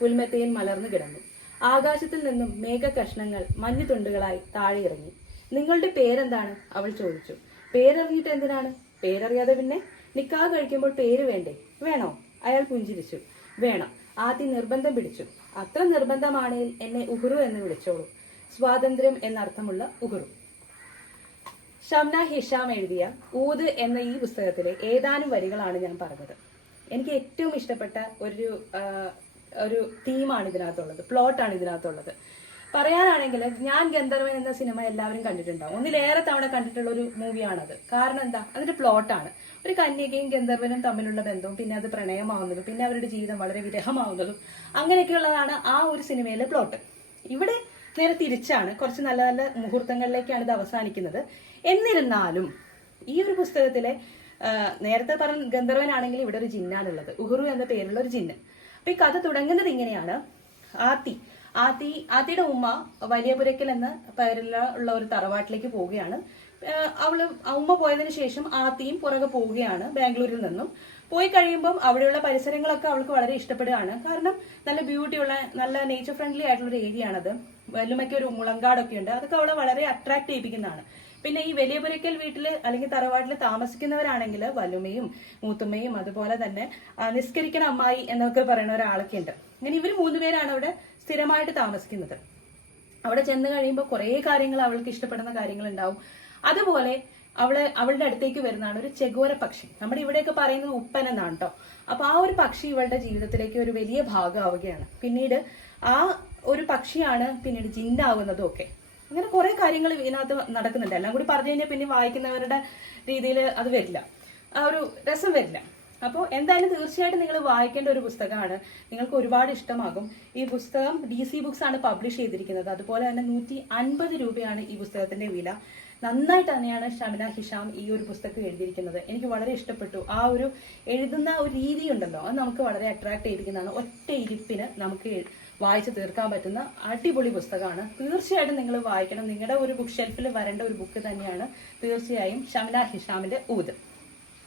പുൽമെത്തയിൽ മലർന്നു കിടന്നു. ആകാശത്തിൽ നിന്നും മേഘകഷ്ണങ്ങൾ മഞ്ഞുതുണ്ടുകളായി താഴെ ഇറങ്ങി. നിങ്ങളുടെ പേരെന്താണ്? അവൾ ചോദിച്ചു. പേരറിഞ്ഞിട്ട് എന്തിനാണ്? പേരറിയാതെ പിന്നെ? നിക്കാഹ് കഴിക്കുമ്പോൾ പേര് വേണ്ടേ? വേണോ? അയാൾ പുഞ്ചിരിച്ചു. വേണം. ആദ്യം നിർബന്ധം പിടിച്ചു. അത്ര നിർബന്ധമാണെങ്കിൽ എന്നെ ഉഹുറു എന്ന് വിളിച്ചോളൂ. സ്വാതന്ത്ര്യം എന്നർത്ഥമുള്ള ഉഹുറു. ഷംന ഹിഷാം എഴുതിയ ഊദ് എന്ന ഈ പുസ്തകത്തിലെ ഏതാനും വരികളാണ് ഞാൻ പറഞ്ഞത്. എനിക്ക് ഏറ്റവും ഇഷ്ടപ്പെട്ട ഒരു തീമാണ് ഇതിനകത്തുള്ളത്, പ്ലോട്ടാണ് ഇതിനകത്തുള്ളത്. പറയാനാണെങ്കിൽ ഞാൻ ഗന്ധർവൻ എന്ന സിനിമ എല്ലാവരും കണ്ടിട്ടുണ്ടാവും. ഒന്നിലേറെ തവണ കണ്ടിട്ടുള്ള ഒരു മൂവിയാണത്. കാരണം എന്താ? അതിന്റെ പ്ലോട്ടാണ് ഒരു കന്യകയും ഗന്ധർവനും തമ്മിലുള്ള ബന്ധവും, പിന്നെ അത് പ്രണയമാവുന്നതും, പിന്നെ അവരുടെ ജീവിതം വളരെ വിരഹമാവുന്നതും, അങ്ങനെയൊക്കെയുള്ളതാണ് ആ ഒരു സിനിമയിലെ പ്ലോട്ട്. ഇവിടെ നേരെ തിരിച്ചാണ്. കുറച്ച് നല്ല നല്ല മുഹൂർത്തങ്ങളിലേക്കാണ് ഇത് അവസാനിക്കുന്നത്. എന്നിരുന്നാലും ഈ ഒരു പുസ്തകത്തിലെ നേരത്തെ പറഞ്ഞ ഗന്ധർവനാണെങ്കിൽ ഇവിടെ ഒരു ജിന്നാണുള്ളത്, ഉഹുറു എന്ന പേരുള്ള ഒരു ജിന്ന്. അപ്പൊ ഈ കഥ തുടങ്ങുന്നത് ഇങ്ങനെയാണ്. ആത്തിയുടെ ഉമ്മ വലിയപുരയ്ക്കൽ എന്ന പേരിലുള്ള ഒരു തറവാട്ടിലേക്ക് പോവുകയാണ്. ഉമ്മ പോയതിനു ശേഷം ആത്തിയും പുറകെ പോവുകയാണ് ബാംഗ്ലൂരിൽ നിന്നും. പോയി കഴിയുമ്പം അവിടെയുള്ള പരിസരങ്ങളൊക്കെ അവൾക്ക് വളരെ ഇഷ്ടപ്പെടുകയാണ്. കാരണം നല്ല ബ്യൂട്ടിയുള്ള, നല്ല നേച്ചർ ഫ്രണ്ട്ലി ആയിട്ടുള്ള ഒരു ഏരിയ ആണത്. വല്ലുമയ്ക്ക് ഒരു മുളങ്കാടൊക്കെ ഉണ്ട്. അതൊക്കെ അവളെ വളരെ അട്രാക്ട് ചെയ്യിപ്പിക്കുന്നതാണ്. പിന്നെ ഈ വലിയപുരയ്ക്കൽ വീട്ടില് അല്ലെങ്കിൽ തറവാട്ടിൽ താമസിക്കുന്നവരാണെങ്കിൽ വല്ലുമയും മൂത്തുമ്മയും അതുപോലെ തന്നെ നിസ്കരിക്കണ അമ്മായി എന്നൊക്കെ പറയുന്ന ഒരാളൊക്കെ ഉണ്ട്. അങ്ങനെ ഇവർ 3 പേരാണ് അവിടെ സ്ഥിരമായിട്ട് താമസിക്കുന്നത്. അവിടെ ചെന്ന് കഴിയുമ്പോൾ കുറെ കാര്യങ്ങൾ അവൾക്ക് ഇഷ്ടപ്പെടുന്ന കാര്യങ്ങൾ ഉണ്ടാവും. അതുപോലെ അവളുടെ അടുത്തേക്ക് വരുന്നതാണ് ഒരു ചെഗോര പക്ഷി. നമ്മുടെ ഇവിടെയൊക്കെ പറയുന്നത് ഉപ്പൻ എന്നാണ് കേട്ടോ. അപ്പൊ ആ ഒരു പക്ഷി ഇവളുടെ ജീവിതത്തിലേക്ക് ഒരു വലിയ ഭാഗമാവുകയാണ്. പിന്നീട് ആ ഒരു പക്ഷിയാണ് പിന്നീട് ജിന്നാവുന്നതും ഒക്കെ. അങ്ങനെ കുറെ കാര്യങ്ങൾ ഇതിനകത്ത് നടക്കുന്നുണ്ട്. എല്ലാം കൂടി പറഞ്ഞു കഴിഞ്ഞാൽ പിന്നെ വായിക്കുന്നവരുടെ രീതിയിൽ അത് വരില്ല, ആ ഒരു രസം വരില്ല. അപ്പോൾ എന്തായാലും തീർച്ചയായിട്ടും നിങ്ങൾ വായിക്കേണ്ട ഒരു പുസ്തകമാണ്. നിങ്ങൾക്ക് ഒരുപാട് ഇഷ്ടമാകും. ഈ പുസ്തകം DC ബുക്സ് ആണ് പബ്ലിഷ് ചെയ്തിരിക്കുന്നത്. അതുപോലെ തന്നെ 150 രൂപയാണ് ഈ പുസ്തകത്തിന്റെ വില. നന്നായിട്ട് തന്നെയാണ് ഷംന ഹിഷാം ഈ ഒരു പുസ്തകം എഴുതിയിരിക്കുന്നത്. എനിക്ക് വളരെ ഇഷ്ടപ്പെട്ടു. ആ ഒരു എഴുതുന്ന ഒരു രീതി ഉണ്ടല്ലോ, അത് നമുക്ക് വളരെ അട്രാക്ട് ചെയ്തിരിക്കുന്നതാണ്. ഒറ്റ ഇരിപ്പിന് നമുക്ക് വായിച്ചു തീർക്കാൻ പറ്റുന്ന അടിപൊളി പുസ്തകമാണ്. തീർച്ചയായിട്ടും നിങ്ങൾ വായിക്കണം. നിങ്ങളുടെ ഒരു ബുക്ക് ഷെൽഫിൽ വരേണ്ട ഒരു ബുക്ക് തന്നെയാണ് തീർച്ചയായും ഷംന ഹിഷാമിന്റെ ഊദ്.